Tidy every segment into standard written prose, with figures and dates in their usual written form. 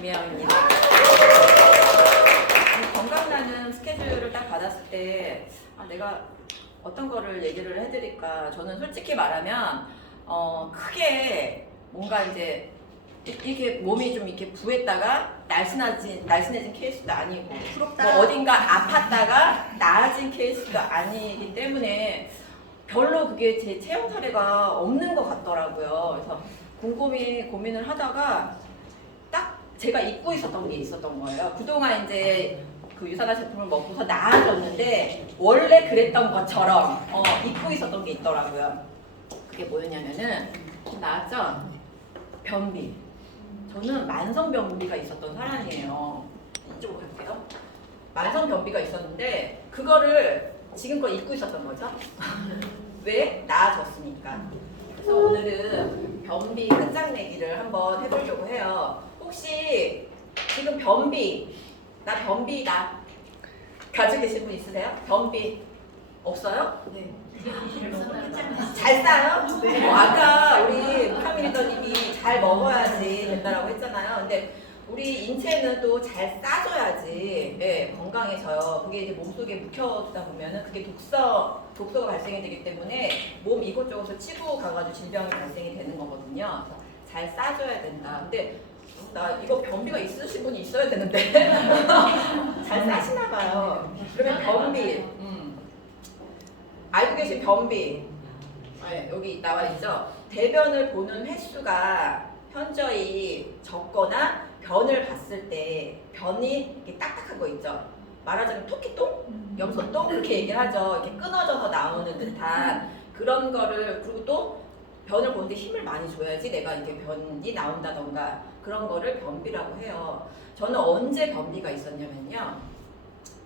김혜영입니다. 건강나는 스케줄을 딱 받았을 때 내가 어떤 거를 얘기를 해드릴까. 저는 솔직히 말하면 크게 뭔가 이제 이렇게 몸이 좀 이렇게 부했다가 날씬해진 케이스도 아니고 뭐 어딘가 아팠다가 나아진 케이스도 아니기 때문에 별로 그게 제 체형 사례가 없는 것 같더라고요. 그래서 곰곰이 고민을 하다가 딱 제가 잊고 있었던 게 있었던 거예요. 그동안 이제 그 유산화 제품을 먹고서 나아졌는데 원래 그랬던 것처럼 잊고 있었던 게 있더라고요. 그게 뭐였냐면은 나았죠? 변비. 저는 만성 변비가 있었던 사람이에요. 이쪽으로 갈게요. 만성 변비가 있었는데 그거를 지금껏 잊고 있었던 거죠. 왜? 나아졌으니까. 그래서 오늘은 변비 끝장내기를 한번 해보려고 해요. 혹시 지금 나 변비다 가지고 계신 분 있으세요? 변비 없어요? 네. 잘 싸요? 네. 아까 우리 카미리더님이 잘 먹어야지 된다라고 했잖아요. 근데 우리 인체는 또 잘 싸줘야지 건강해져요. 그게 이제 몸속에 묵혀두다 보면은 그게 독소가 발생이 되기 때문에 몸 이곳저곳을 치고 가가지고 질병이 발생이 되는 거거든요. 그래서 잘 싸줘야 된다. 근데 나 이거 변비가 있으신 분이 있어야 되는데 잘 싸시나 봐요. 그러면 변비 알고 계신 변비 여기 나와 있죠. 대변을 보는 횟수가 현저히 적거나 변을 봤을 때 변이 이렇게 딱딱한 거 있죠. 말하자면 토끼똥, 염소똥 그렇게 얘기를 하죠. 이렇게 끊어져서 나오는 듯한 그런 거를. 그리고 또 변을 보는데 힘을 많이 줘야지 내가 이렇게 변이 나온다던가 그런 거를 변비라고 해요. 저는 언제 변비가 있었냐면요.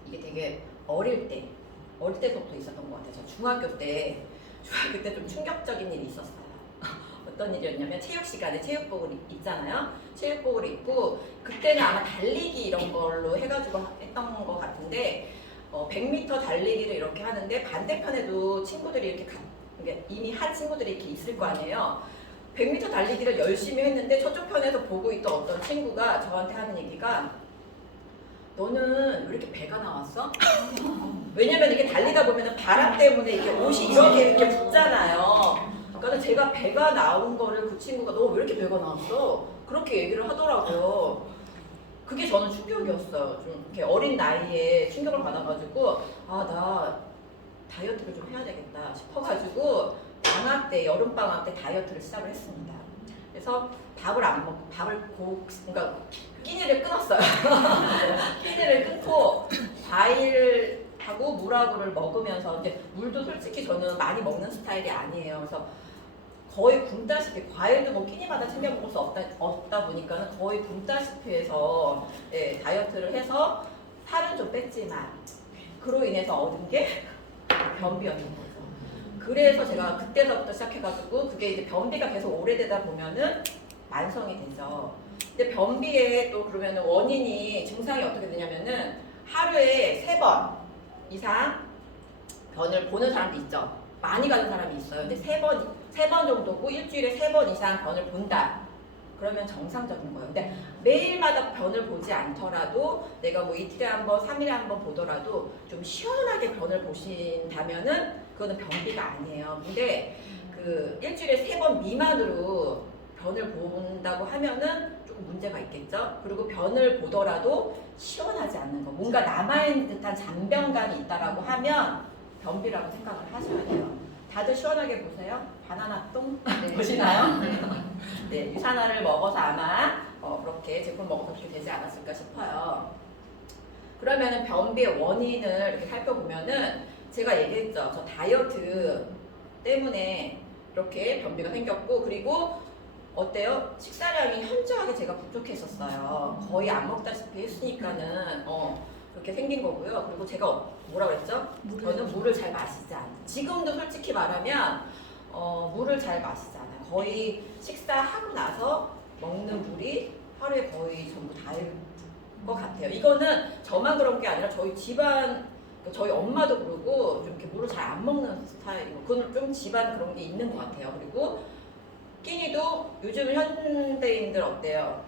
이게 되게 어릴 때부터 있었던 것 같아요. 저 중학교 때 좀 충격적인 일이 있었어요. 어떤 일이었냐면 체육 시간에 체육복을 있잖아요. 체육복을 입고 그때는 아마 달리기 이런 걸로 해가지고 했던 것 같은데 100m 달리기를 이렇게 하는데 반대편에도 친구들이 이렇게 이미 한 친구들이 이렇게 있을 거 아니에요. 100m 달리기를 열심히 했는데 저쪽 편에서 보고 있던 어떤 친구가 저한테 하는 얘기가 너는 왜 이렇게 배가 나왔어? 왜냐면 이렇게 달리다 보면 바람 때문에 이렇게 옷이 이렇게 붙잖아요. 그러니까 제가 배가 나온 거를 그 친구가 너 왜 이렇게 배가 나왔어? 그렇게 얘기를 하더라고요. 그게 저는 충격이었어요. 좀 이렇게 어린 나이에 충격을 받아가지고 나 다이어트를 좀 해야 되겠다 싶어가지고 여름방학 때 다이어트를 시작을 했습니다. 그래서 그러니까 끼니를 끊었어요. 끼니를 끊고 과일하고 물하고를 먹으면서 근데 물도 솔직히 저는 많이 먹는 스타일이 아니에요. 그래서 거의 굶다시피 과일도 뭐 끼니마다 챙겨 먹을 수 없다 보니까는 거의 굶다시피 해서 다이어트를 해서 살은 좀 뺐지만 그로 인해서 얻은 게 변비였던 거죠. 그래서 제가 그때서부터 시작해가지고 그게 이제 변비가 계속 오래되다 보면은 만성이 되죠. 근데 변비에 또 그러면 원인이 증상이 어떻게 되냐면은 하루에 3번 이상 변을 보는 사람도 있죠. 많이 가는 사람이 있어요. 근데 3번 정도고 일주일에 3번 이상 변을 본다. 그러면 정상적인 거예요. 근데 매일마다 변을 보지 않더라도 내가 뭐 이틀에 한 번, 3일에 한 번 보더라도 좀 시원하게 변을 보신다면은 그거는 변비가 아니에요. 근데 그 일주일에 3번 미만으로 변을 본다고 하면은 조금 문제가 있겠죠. 그리고 변을 보더라도 시원하지 않는 거, 뭔가 남아있는 듯한 잔변감이 있다라고 하면 변비라고 생각을 하셔야 돼요. 다들 시원하게 보세요. 바나나 똥 보시나요? 네, 유산화를 먹어서 아마 그렇게 제품 먹어서 그렇게 되지 않았을까 싶어요. 그러면은 변비의 원인을 이렇게 살펴보면은 제가 얘기했죠. 저 다이어트 때문에 이렇게 변비가 생겼고 그리고 어때요? 식사량이 현저하게 제가 부족했었어요. 거의 안 먹다시피 했으니까는 그렇게 생긴 거고요. 그리고 제가 뭐라 그랬죠? 저는 물을 잘 마시지 않아요. 지금도 솔직히 말하면 물을 잘 마시지 않아요. 거의 식사하고 나서 먹는 물이 하루에 거의 전부 다일 것 같아요. 이거는 저만 그런 게 아니라 저희 집안, 저희 엄마도 그러고 좀 이렇게 물을 잘 안 먹는 스타일이고 그건 좀 집안 그런 게 있는 것 같아요. 그리고 끼니도 요즘 현대인들 어때요?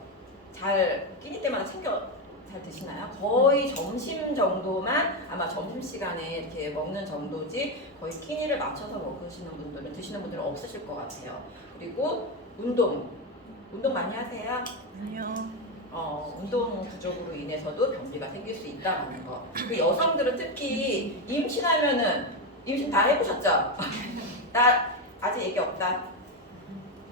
끼니 때마다 챙겨 잘 드시나요? 거의 점심 정도만 아마 점심시간에 이렇게 먹는 정도지 거의 끼니를 맞춰서 드시는 분들은 없으실 것 같아요. 그리고 운동 많이 하세요? 아니요. 운동 부족으로 인해서도 변비가 생길 수 있다는 거. 그 여성들은 특히 임신 다 해보셨죠? 나 아직 얘기 없다.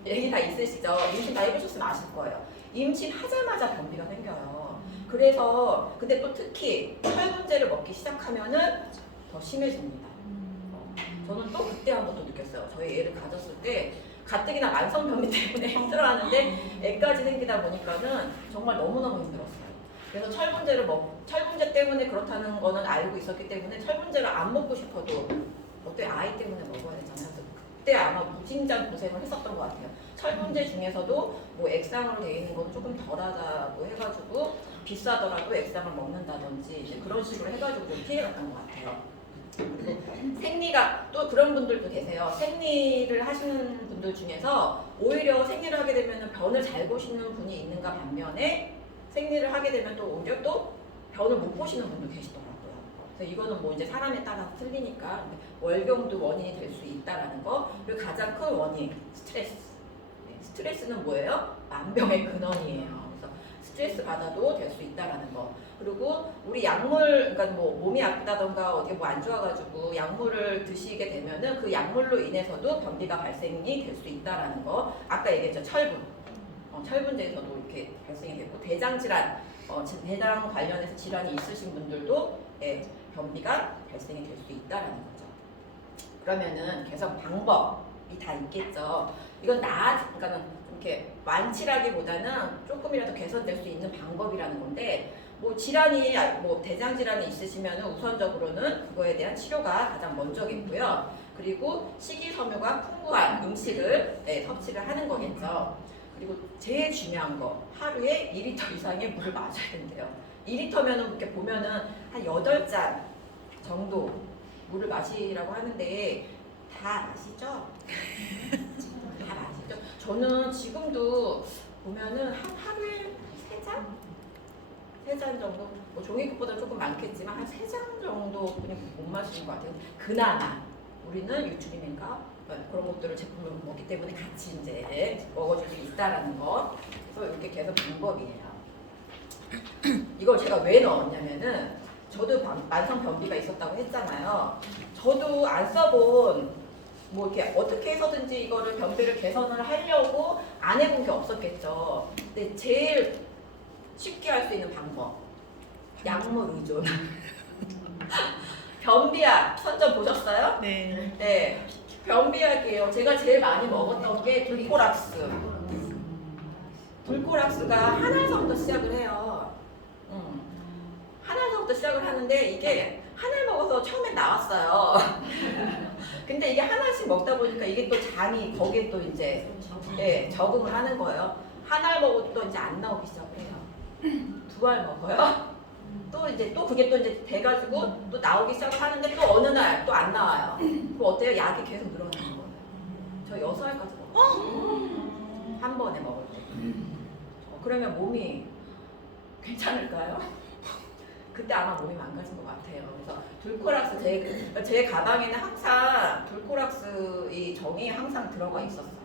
얘기 다 있으시죠? 임신 다 해보셨으면 아실 거예요. 임신하자마자 변비가 생겨요. 그래서 근데 또 특히 철분제를 먹기 시작하면은 더 심해집니다. 저는 또 그때 한 번 또 느꼈어요. 저희 애를 가졌을 때 가뜩이나 만성 변비 때문에 힘들어하는데 애까지 생기다 보니까는 정말 너무너무 힘들었어요. 그래서 철분제 때문에 그렇다는 거는 알고 있었기 때문에 철분제를 안 먹고 싶어도 어때 아이 때문에 먹어야 되잖아요. 그래서 그때 아마 무진장 고생을 했었던 것 같아요. 철분제 중에서도 뭐 액상으로 되어 있는 건 조금 덜하다고 해가지고 비싸더라도 액상을 먹는다든지 이제 그런 식으로 해가지고 좀 피해갔던 것 같아요. 그리고 생리가 또 그런 분들도 계세요. 생리를 하시는 분들 중에서 오히려 생리를 하게 되면 변을 잘 보시는 분이 있는가 반면에 생리를 하게 되면 또 오히려 또 변을 못 보시는 분도 계시더라고요. 그래서 이거는 뭐 이제 사람에 따라 틀리니까 월경도 원인이 될 수 있다라는 거. 그리고 가장 큰 원인 스트레스. 스트레스는 뭐예요? 만병의 근원이에요. 그래서 스트레스 받아도 될 수 있다라는 거. 그리고 우리 약물, 그러니까 뭐 몸이 아프다던가 어디가 뭐 안 좋아가지고 약물을 드시게 되면은 그 약물로 인해서도 변비가 발생이 될 수 있다라는 거. 아까 얘기했죠, 철분. 철분제에서도 이렇게 발생이 되고 대장 질환, 대장 관련해서 질환이 있으신 분들도 변비가 발생이 될 수 있다라는 거죠. 그러면은 개선 방법이 다 있겠죠. 이건 그러니까는 이렇게 완치라기보다는 조금이라도 개선될 수 있는 방법이라는 건데. 뭐 질환이 뭐 대장 질환이 있으시면 우선적으로는 그거에 대한 치료가 가장 먼저겠고요. 그리고 식이섬유가 풍부한 음식을 섭취를 하는 거겠죠. 그리고 제일 중요한 거 하루에 2리터 이상의 물을 마셔야 된대요. 2리터면은 이렇게 보면은 한 8잔 정도 물을 마시라고 하는데 다 아시죠? 다 아시죠? 저는 지금도 보면은 한 하루에 3잔? 3잔 정도? 뭐 종이컵보다 조금 많겠지만 한 3잔 정도 그냥 못 마시는 것 같아요. 그나마 우리는 유출인인가 그런 것들을 제품을 먹기 때문에 같이 이제 먹어줄 수 있다라는 거. 그래서 이렇게 개선 방법이에요. 이걸 제가 왜 넣었냐면은 저도 만성 변비가 있었다고 했잖아요. 저도 안 써본 뭐 이렇게 어떻게 해서든지 이거를 변비를 개선을 하려고 안 해본 게 없었겠죠. 근데 제일 쉽게 할 수 있는 방법 약물 의존. 변비약 선전 보셨어요? 네. 네. 변비약이에요. 제가 제일 많이 먹었던 게 돌코락스. 돌코락스가 한알서부터 시작을 해요. 한알서부터 시작을 하는데 이게 한알 먹어서 처음에 나왔어요. 근데 이게 하나씩 먹다 보니까 이게 또 장이 거기에 또 이제 적응을 하는 거예요. 한알 먹어도 또 이제 안 나오기 시작을 해요. 2알 먹어요. 또 이제 또 그게 또 이제 돼가지고 또 나오기 시작을 하는데 또 어느 날 또 안 나와요. 그럼 어때요? 약이 계속 늘어나는 거예요. 저 6알까지 먹었어요. 한 번에 먹을 때. 그러면 몸이 괜찮을까요? 그때 아마 몸이 망가진 것 같아요. 그래서 돌코락스 제 가방에는 항상 돌코락스 이 정이 항상 들어가 있었어요.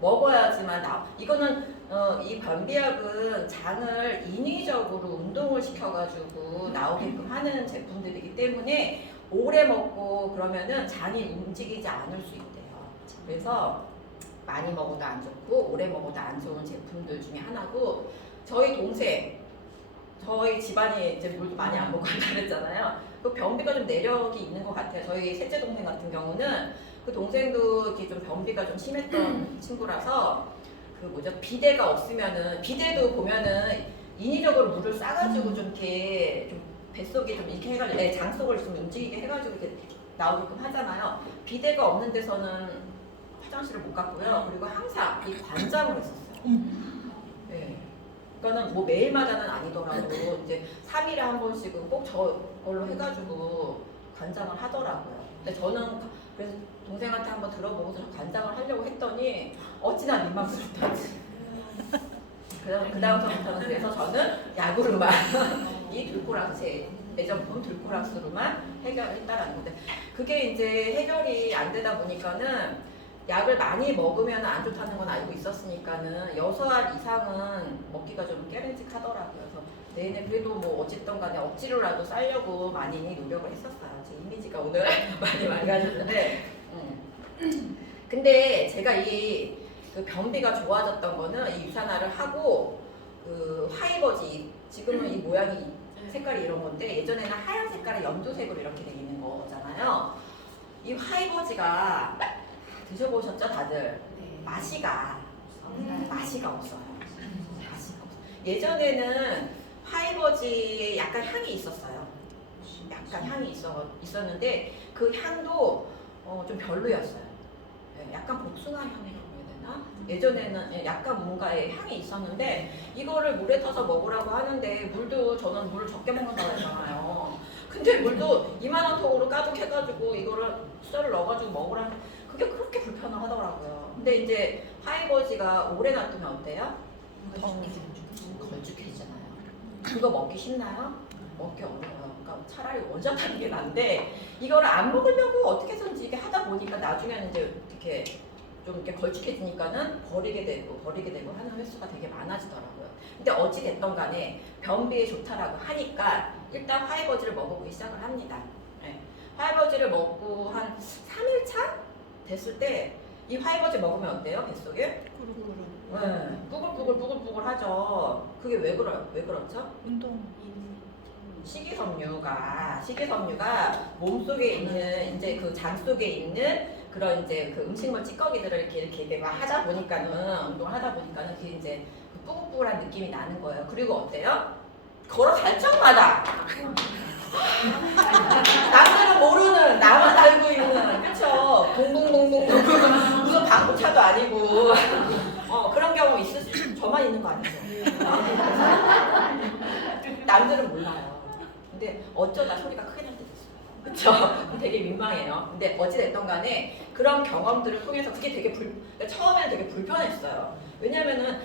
먹어야지만 이거는 이 변비약은 장을 인위적으로 운동을 시켜가지고 나오게끔 하는 제품들이기 때문에 오래 먹고 그러면은 장이 움직이지 않을 수 있대요. 그래서 많이 먹어도 안 좋고 오래 먹어도 안 좋은 제품들 중에 하나고 저희 집안이 이제 물도 많이 안 먹고 한다 그랬잖아요. 그 변비가 좀 내력이 있는 것 같아요. 저희 셋째 동생 같은 경우는 그 동생도 이렇게 좀 변비가 좀 심했던 친구라서 비데가 없으면은 비데도 보면은 인위적으로 물을 싸가지고 좀 이렇게 좀 뱃속에 좀 이렇게 해가지고 장 속을 좀 움직이게 해가지고 이렇게 나오게끔 하잖아요. 비데가 없는 데서는 화장실을 못 갔고요. 그리고 항상 이 관장을 했었어요. 네. 그러니까는 뭐 매일마다는 아니더라도 이제 3일에 한 번씩은 꼭 저걸로 해가지고 관장을 하더라고요. 근데 저는 그래서 동생한테 한번 들어보고서 관장을 하려고 했더니 어찌나 민망스럽다지. 그 다음부터는 그래서 저는 약으로만 이 들코락스 제 예전품 들코락스로만 해결을 했다라는 건데 그게 이제 해결이 안 되다 보니까는 약을 많이 먹으면 안 좋다는 건 알고 있었으니까는 6알 이상은 먹기가 좀 깨름직하더라고요. 그래서 내내 그래도 뭐 어쨌든 간에 억지로라도 싸려고 많이 노력을 했었어요. 제 이미지가 오늘 많이 망가졌는데 근데 제가 그 변비가 좋아졌던 거는 이 유산화를 하고 그 화이버지 지금은 이 모양이 색깔이 이런 건데 예전에는 하얀 색깔의 연두색으로 이렇게 돼 있는 거잖아요. 이 화이버지가 드셔보셨죠 다들? 맛이가 없어요. 맛이가 없어요. 예전에는 화이버지에 약간 향이 있었어요. 약간 향이 있었는데 그 향도 좀 별로였어요. 약간 복숭아 향이라고 해야 되나? 예전에는 약간 뭔가의 향이 있었는데 이거를 물에 타서 먹으라고 하는데 물도 저는 물을 적게 먹는다고 했잖아요. 근데 물도 2만원 통으로 가득해가지고 이거를 썰을 넣어가지고 먹으라는 그게 그렇게 불편하더라고요. 근데 이제 화이버지가 오래 놔두면 어때요? 걸쭉해지잖아요. 그거 먹기 쉽나요? 먹기 어려워요. 그러니까 차라리 원샷하는 게 난데 이거를 안 먹으려고 어떻게 해서든지 이게 하다 보니까 나중에는 이제 이렇게 좀 이렇게 걸쭉해지니까는 버리게 되고 하는 횟수가 되게 많아지더라고요. 근데 어찌 됐던 간에 변비에 좋다라고 하니까 일단 화이버지를 먹어보기 시작을 합니다. 네. 화이버지를 먹고 한 3일차 됐을 때 이 화이버지 먹으면 어때요? 뱃속에? 네. 뿌글뿌글 하죠. 그게 왜 그렇죠? 운동. 식이섬유가 몸속에 있는 이제 그 장 속에 있는 그런 이제 그 음식물 찌꺼기들을 이렇게 막 하다 보니까는 운동을 하다 보니까는 그게 이제 그 뿌글뿌글한 느낌이 나는 거예요. 그리고 어때요? 걸어갈 적마다 남들은 모르는 나만 알고 있는 그쵸? 동동동동 무슨 방구차도 아니고 그런 경우 저만 있는 거 아니죠? 남들은 몰라요. 근데 어쩌다 소리가 크게 날 때도 있어요. 그쵸? 되게 민망해요. 근데 어찌됐든 간에 그런 경험들을 통해서 그게 되게 처음에는 되게 불편했어요. 왜냐면은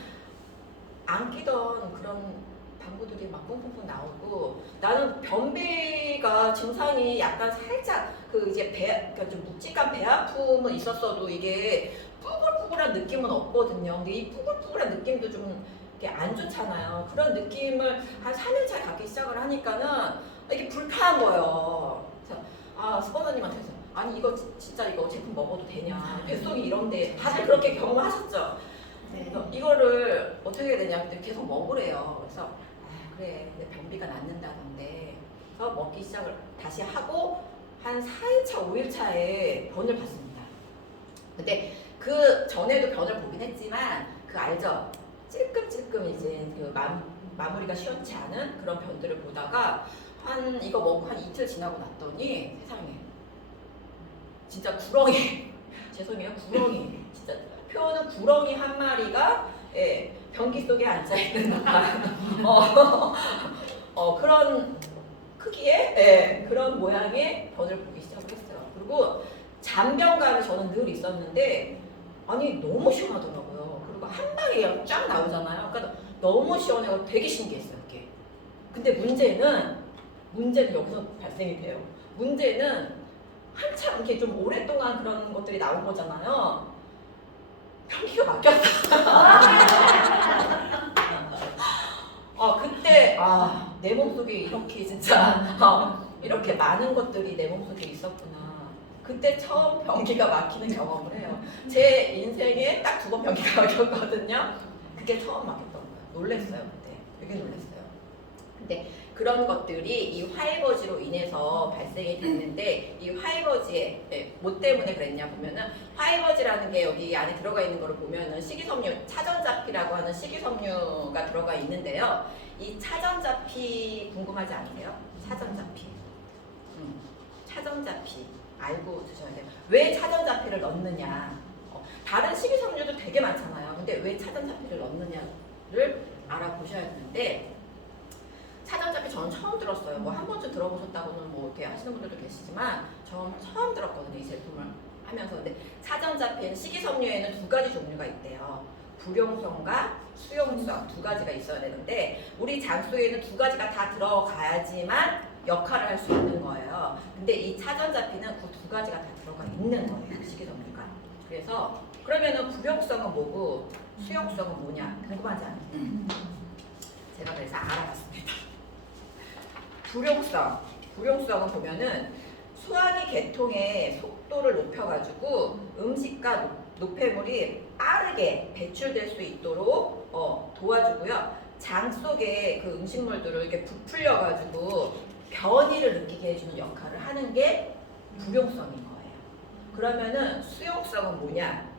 안 끼던 그런 방구들이 막 뿡뿡뿡 나오고 나는 변비가 증상이 약간 살짝 그 이제 그러니까 좀 묵직한 배 아픔은 있었어도 이게 뿌글뿌글한 느낌은 없거든요. 근데 이 뿌글뿌글한 느낌도 좀 안 좋잖아요. 그런 느낌을 한 3일차에 갖기 시작을 하니까는 이게 불편한 거예요. 그래서 스포너님한테 아니 이거 진짜 이거 제품 먹어도 되냐? 뱃속이 이런데 다들 그렇게 경험하셨죠? 네. 이거를 어떻게 해야 되냐? 근데 계속 먹으래요. 그래서 그래 근데 변비가 낫는다던데 그래서 먹기 시작을 다시 하고 한 4일차, 5일차에 변을 봤습니다. 근데 그 전에도 변을 보긴 했지만 그 알죠? 찔끔찔끔 이제 그 마무리가 시원치 않은 그런 변들을 보다가 이거 먹고 한 이틀 지나고 났더니 세상에 진짜 구렁이 죄송해요 구렁이 진짜 표현은 구렁이 한 마리가 변기 속에 앉아있는 듯한 그런 크기의 그런 모양의 변을 보기 시작했어요. 그리고 잔변감이 저는 늘 있었는데 아니 너무 시원하더라고요. 그리고 한 방에 그냥 쫙 나오잖아요. 그러니까 너무 시원해서 되게 신기했어요. 이게. 근데 문제는 여기서 발생이 돼요. 문제는 한참 이렇게 좀 오랫동안 그런 것들이 나온 거잖아요. 변기가 막혔다. 그때 내 몸속에 이렇게 진짜 이렇게 많은 것들이 내 몸속에 있었구나. 그때 처음 변기가 막히는 경험을 해요. 제 인생에 딱 2번 변기가 막혔거든요. 그게 처음 막혔던 거예요. 놀랬어요 그때. 되게 놀랬어요. 근데 그런 것들이 이 화이버지로 인해서 발생이 됐는데 이 화이버지의 뭐 때문에 그랬냐 보면은 화이버지라는 게 여기 안에 들어가 있는 거를 보면은 식이섬유 차전자피라고 하는 식이섬유가 들어가 있는데요. 이 차전자피 궁금하지 않으세요? 차전자피. 차전자피 알고 드셔야 돼요. 왜 차전자피를 넣느냐? 다른 식이섬유도 되게 많잖아요. 근데 왜 차전자피를 넣느냐를 알아보셔야 되는데 차전자피 저는 처음 들었어요. 뭐 한 번쯤 들어보셨다고는 뭐 이렇게 하시는 분들도 계시지만 저는 처음 들었거든요. 이 제품을 하면서. 근데 차전자피는 식이섬유에는 2가지 종류가 있대요. 불용성과 수용성 두 가지가 있어야 되는데 우리 장소에는 두 가지가 다 들어가야지만 역할을 할 수 있는 거예요. 근데 이 차전자피는 그 두 가지가 다 들어가 있는 거예요. 식이섬유가. 그래서 그러면은 불용성은 뭐고 수용성은 뭐냐 궁금하지 않아요? 제가 그래서 알아봤습니다. 불용성은 보면은 소화기 계통의 속도를 높여가지고 음식과 노폐물이 빠르게 배출될 수 있도록 도와주고요. 장 속에 그 음식물들을 이렇게 부풀려가지고 변이를 느끼게 해주는 역할을 하는 게 불용성인 거예요. 그러면은 수용성은 뭐냐?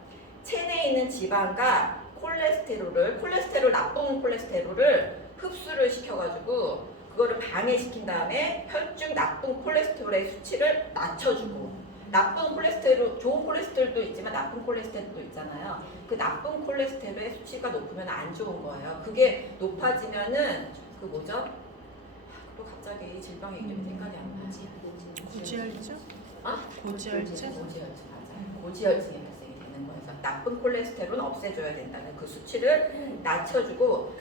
체내에 있는 지방과 콜레스테롤 나쁜 콜레스테롤을 흡수를 시켜가지고 그거를 방해시킨 다음에 혈중 나쁜 콜레스테롤의 수치를 낮춰주고 나쁜 콜레스테롤, 좋은 콜레스테롤도 있지만 나쁜 콜레스테롤도 있잖아요. 그 나쁜 콜레스테롤의 수치가 높으면 안 좋은 거예요. 그게 높아지면은 그 뭐죠? 또 갑자기 질병의 이름이 생각이 안 나지. 고지혈증? 고지혈증 맞아요. 고지혈증이 발생이 되는 거예요. 그래서 나쁜 콜레스테롤은 없애줘야 된다는 그 수치를 낮춰주고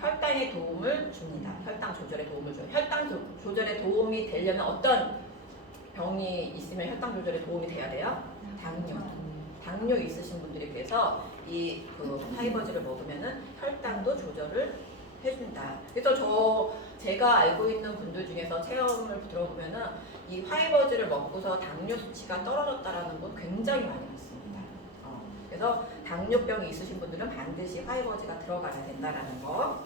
혈당에 도움을 줍니다. 혈당 조절에 도움을 줘요. 혈당 조절에 도움이 되려면 어떤 병이 있으면 혈당 조절에 도움이 돼야 돼요? 당뇨 있으신 분들에 비해서 그 파이버즈를 먹으면은 혈당도 조절을 해준다. 그래서 제가 알고 있는 분들 중에서 체험을 들어보면은 이 파이버즈를 먹고서 당뇨 수치가 떨어졌다라는 분 굉장히 많이 봤습니다. 그래서 당뇨병이 있으신 분들은 반드시 파이버즈가 들어가야 된다라는 거.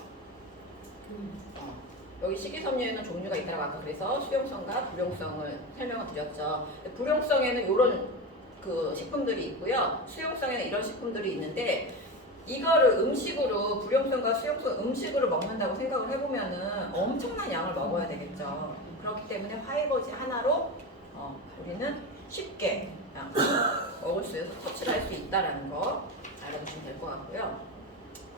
여기 식이섬유에는 종류가 있다고 아까 그래서 수용성과 불용성을 설명을 드렸죠. 불용성에는 이런 그 식품들이 있고요. 수용성에는 이런 식품들이 있는데 이거를 음식으로 불용성과 수용성 음식으로 먹는다고 생각을 해보면은 엄청난 양을 먹어야 되겠죠. 그렇기 때문에 파이버즈 하나로 우리는 쉽게 먹을 수 있어서 섭취를 할 수 있다라는 거 알아두시면 될 것 같고요.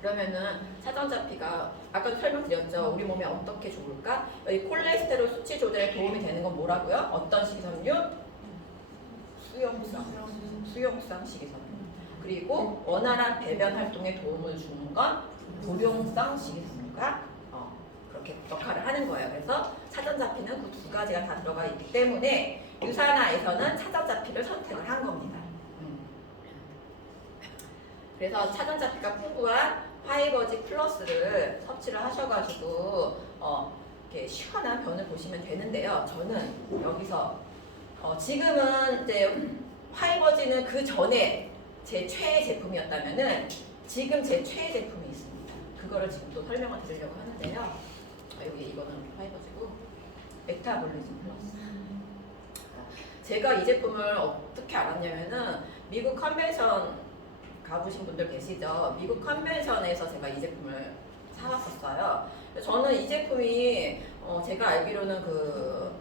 그러면은 차전자피가 아까도 설명드렸죠. 우리 몸에 어떻게 좋을까? 여기 콜레스테롤 수치 조절에 도움이 되는 건 뭐라고요? 어떤 식이섬유? 수용성 식이섬유. 그리고 원활한 배변 활동에 도움을 주는 건 불용성 식이섬유가 그렇게 역할을 하는 거예요. 그래서 차전자피는 그 두 가지가 다 들어가 있기 때문에 유산화에서는 차전자피를 선택을 한 겁니다. 그래서 차전자피가 풍부한 파이버즈 플러스를 섭취를 하셔가지고 이렇게 시원한 변을 보시면 되는데요. 저는 여기서 지금은 이제 파이버즈는 그 전에 제 최애 제품이었다면은 지금 제 최애 제품이 있습니다. 그거를 지금 또 설명을 드리려고 하는데요. 여기 이거는 파이버즈고 메타볼리즘 플러스. 제가 이 제품을 어떻게 알았냐면은 미국 컨벤션 가보신 분들 계시죠? 미국 컨벤션에서 제가 이 제품을 사왔었어요. 저는 이 제품이 제가 알기로는 그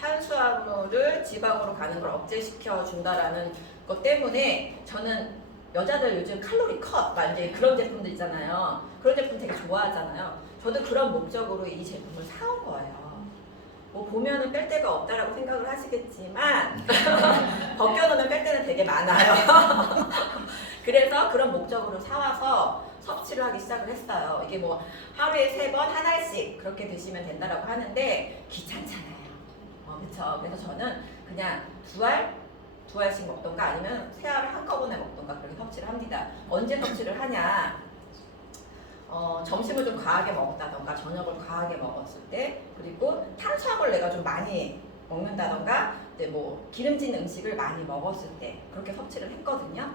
탄수화물을 지방으로 가는 걸 억제시켜 준다라는 것 때문에 저는 여자들 요즘 칼로리 컷 이제 그런 제품들 있잖아요. 그런 제품 되게 좋아하잖아요. 저도 그런 목적으로 이 제품을 사온 거예요. 뭐 보면은 뺄 데가 없다라고 생각을 하시겠지만 벗겨놓으면 뺄 데는 되게 많아요. 그래서 그런 목적으로 사와서 섭취를 하기 시작을 했어요. 이게 뭐 하루에 3번 하나씩 그렇게 드시면 된다라고 하는데 귀찮잖아요. 그렇죠. 그래서 저는 그냥 두 알씩 먹던가 아니면 3알을 한꺼번에 먹던가 그렇게 섭취를 합니다. 언제 섭취를 하냐? 점심을 좀 과하게 먹었다던가 저녁을 과하게 먹었을 때, 그리고 탄수화물 내가 좀 많이 먹는다던가 이제 뭐 기름진 음식을 많이 먹었을 때 그렇게 섭취를 했거든요.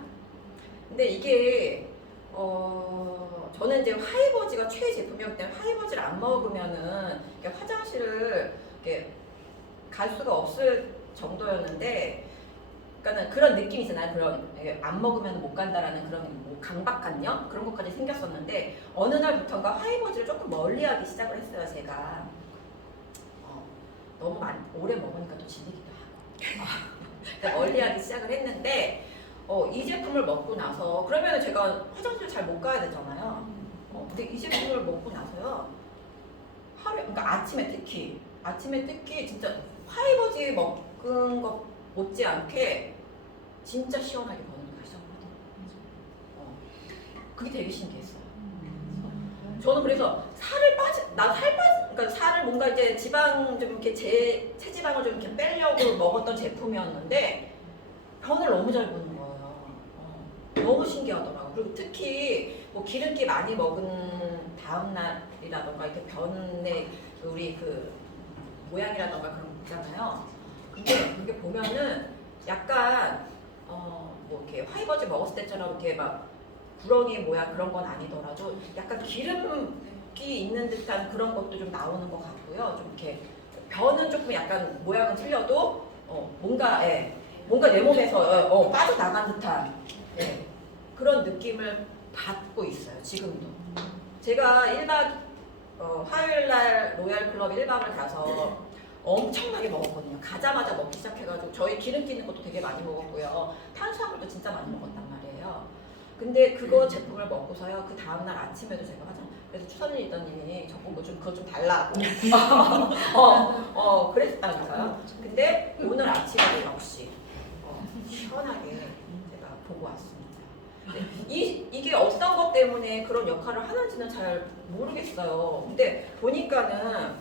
근데 이게 저는 이제 파이버즈가 최애 제품이었기 때문에 파이버즈를 안 먹으면은 화장실을 이렇게 갈 수가 없을 정도였는데, 그러니까는 그런 느낌이 있잖아요. 그런 안 먹으면 못 간다라는 그런 뭐 강박관념 그런 것까지 생겼었는데 어느 날부터인가 파이버즈를 조금 멀리하기 시작을 했어요. 제가 너무 오래 먹으니까 또 질리기도 하고 멀리하기 시작을 했는데 이 제품을 먹고 나서 그러면 제가 화장실 잘 못 가야 되잖아요. 근데 이 제품을 먹고 나서요 그러니까 아침에 특히 진짜 파이버즈 먹은 것 못지않게 진짜 시원하게 버는 거 시작하더라고요. 그게 되게 신기했어요. 저는 그래서 그러니까 살을 뭔가 이제 지방 좀 이렇게 체지방을 좀 이렇게 빼려고 먹었던 제품이었는데 변을 너무 잘 보는 거예요. 너무 신기하더라고요. 그리고 특히 뭐 기름기 많이 먹은 다음 날이라던가 이렇게 변의 우리 그 모양이라던가 그런 거 있잖아요. 근데 그게 보면은 약간 뭐 이렇게 화이버즈 먹었을 때처럼 이렇게 막 구렁이 모양 그런 건 아니더라도 약간 기름기 있는 듯한 그런 것도 좀 나오는 것 같고요. 좀 이렇게 변은 조금 약간 모양은 틀려도 뭔가 내 몸에서 빠져나간 듯한 그런 느낌을 받고 있어요. 지금도. 제가 1박 화요일날 로얄클럽 1박을 가서 엄청나게 먹었거든요. 가자마자 먹기 시작해가지고 저희 기름기 있는 것도 되게 많이 먹었고요. 탄수화물도 진짜 많이 먹었단 말이에요. 근데 그거 제품을 먹고서요. 그 다음날 아침에도 제가 그래서 추선일 리더님이 저보고 좀 그거 좀 달라고 그랬다니까요. 근데 오늘 아침에도 역시 시원하게 제가 보고 왔습니다. 이게 어떤 것 때문에 그런 역할을 하는지는 잘 모르겠어요. 근데 보니까는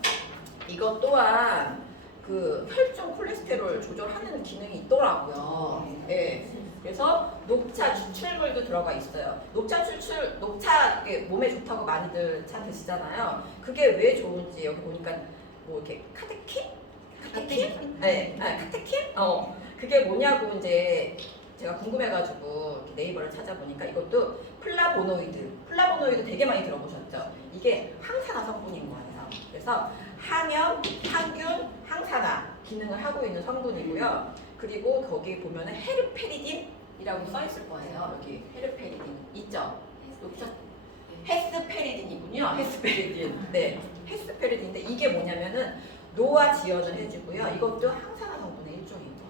이것 또한 그 혈중 콜레스테롤 조절하는 기능이 있더라고요. 네. 그래서 녹차 추출물도 들어가 있어요. 녹차 몸에 좋다고 많이들 차 드시잖아요. 그게 왜 좋은지 여기 보니까 뭐 이렇게 카테킨? 네, 카테킨? 그게 뭐냐고 이제 제가 궁금해가지고 네이버를 찾아보니까 이것도 플라보노이드 되게 많이 들어보셨죠? 이게 항산화 성분인 거예요. 그래서 항염, 항균, 항산화 기능을 하고 있는 성분이고요. 그리고 거기 보면은 헤르페리딘이라고 써 있을 거예요. 여기 헤르페리딘 있죠? 여기서 헤스페리딘이군요. 헤스페리딘. 네, 헤스페리딘인데 이게 뭐냐면은 노화 지연을 해주고요. 이것도 항산화 성분의 일종인 거예요.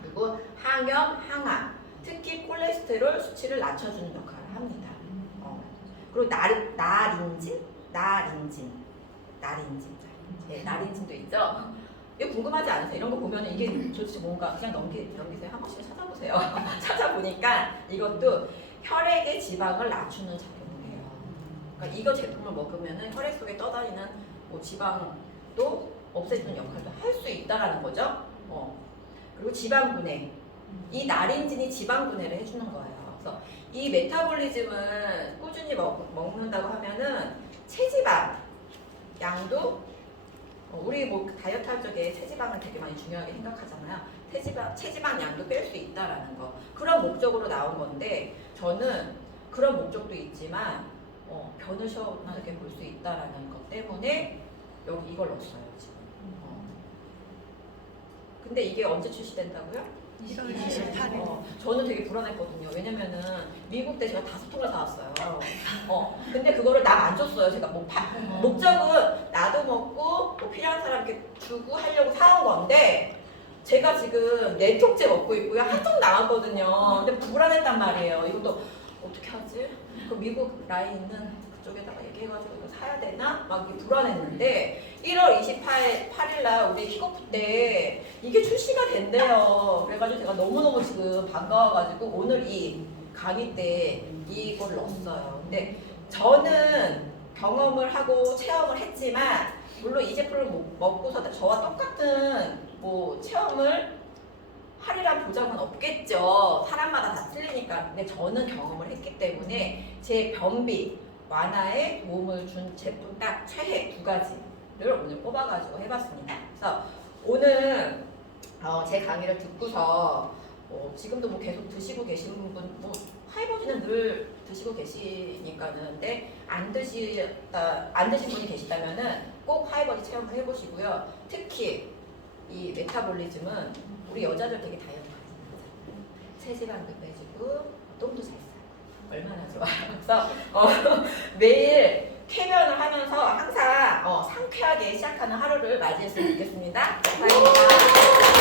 그리고 항염, 항암, 특히 콜레스테롤 수치를 낮춰주는 역할을 합니다. 그리고 나린진도 있죠. 이거 궁금하지 않으세요? 이런 거 보면 이게 도대체 뭔가 그냥 넘기세요. 한 번씩 찾아보세요. 찾아보니까 이것도 혈액의 지방을 낮추는 작용을 해요. 그러니까 이거 제품을 먹으면 혈액 속에 떠다니는 뭐 지방도 없애주는 역할도 할 수 있다라는 거죠. 그리고 지방분해. 이 나린진이 지방분해를 해주는 거예요. 그래서 이 메타볼리즘을 꾸준히 먹는다고 하면은 체지방 양도 우리 뭐 다이어트 할 적에 체지방을 되게 많이 중요하게 생각하잖아요. 체지방 양도 뺄 수 있다라는 거. 그런 목적으로 나온 건데 저는 그런 목적도 있지만 변을 시원하게 볼 수 있다라는 것 때문에 여기 이걸 넣었어요 지금. 근데 이게 언제 출시된다고요? 1월 28일. 저는 되게 불안했거든요. 왜냐면은 미국 때 제가 5통을 사왔어요. 근데 그거를 남 안 줬어요. 제가 목적은 나도 먹고 뭐 필요한 사람께 주고 하려고 사온 건데 제가 지금 4통째 먹고 있고요. 1통 남았거든요. 근데 불안했단 말이에요. 이것도 어떻게 하지? 그 미국 라인 있는 그쪽에다가 얘기해가지고 이거 사야 되나? 막 이게 불안했는데 1월 28일날 우리 킥오프 때 이게 출시가 된대요. 그래가지고 제가 너무너무 지금 반가워가지고 오늘 이 강의 때 이걸 넣었어요. 근데 저는 경험을 하고 체험을 했지만 물론 이 제품을 먹고서 저와 똑같은 뭐 체험을 하리란 보장은 없겠죠. 사람마다 다 틀리니까. 근데 저는 경험을 했기 때문에 제 변비 완화에 도움을 준 제품 딱 최애 2가지를 오늘 뽑아가지고 해봤습니다. 그래서 오늘 제 강의를 듣고서 지금도 뭐 계속 드시고 계신 분, 뭐 하이버즈는 늘 드시고 계시니까는, 근데 안 드신 분이 계시다면은 꼭 하이버즈 체험을 해보시고요. 특히 이 메타볼리즘은 우리 여자들 되게 다이어트 하잖아요. 체지방도 빼주고 똥도 잘 싸고 얼마나 좋아요. 그래서 매일 쾌변을 하면서 항상 상쾌하게 시작하는 하루를 맞이했으면 좋겠습니다. 감사합니다.